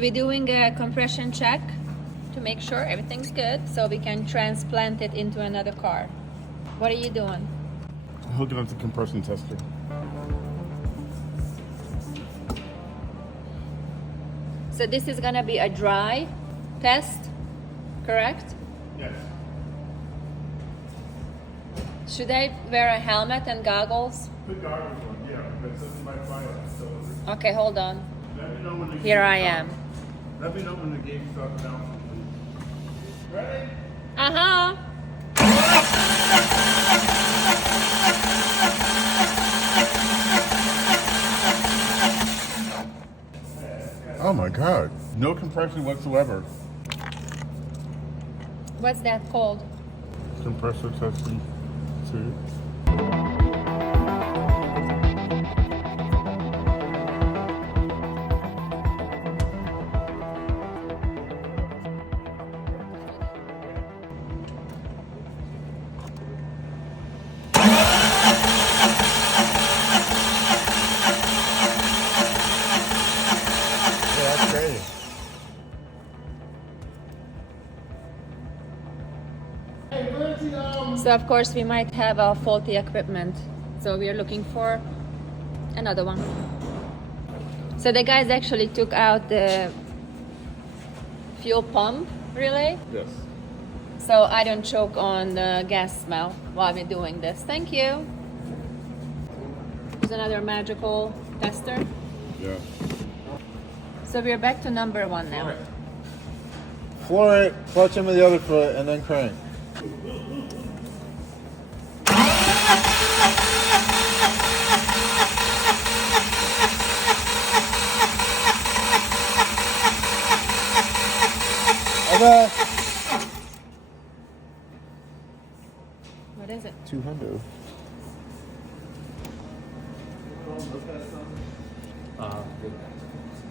We're doing a compression check to make sure everything's good so we can transplant it into another car. What are you doing? Hooking up the compression tester. So this is gonna be a dry test, correct? Yes. Should I wear a helmet and goggles? The goggles one, yeah, but this is my final cylinder. Okay, hold on. Let me know when the Here I gauge am. stops. Let me know when the gauge stops down. Ready? Uh-huh. Oh my God. No compression whatsoever. What's that called? Compressor testing 2. That's great. So of course we might have a faulty equipment. So we are looking for another one. So the guys actually took out the fuel pump relay. Yes. So I don't choke on the gas smell while we're doing this. Thank you. There's another magical tester. Yeah. So we're back to number 1 now. Floor it, clutch him with the other foot, and then crank. Okay. What is it? 200.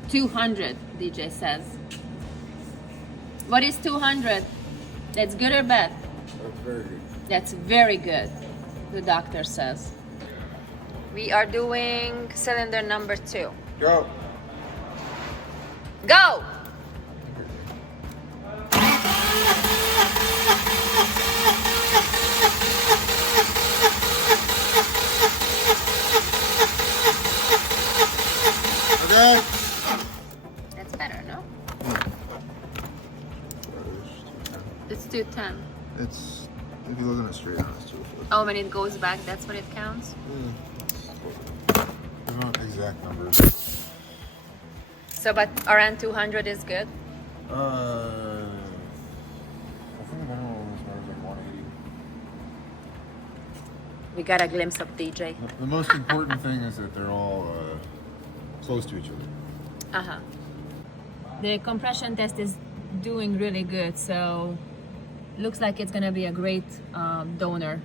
200, DJ says. What is 200? That's good or bad? That's very good. That's very good, the doctor says. We are doing cylinder number 2. Go. Go! Okay. That's better, no? It's 210. It's, if you're looking at straight on, it's 240. Oh, when it goes back, that's when it counts? There's not exact numbers. So, but around 200 is good? I think the minimum is like 180. We got a glimpse of DJ. The most important thing is that they're all close to each other. Uh-huh. The compression test is doing really good, so looks like it's gonna be a great donor.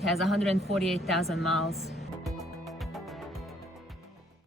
It has 148,000 miles.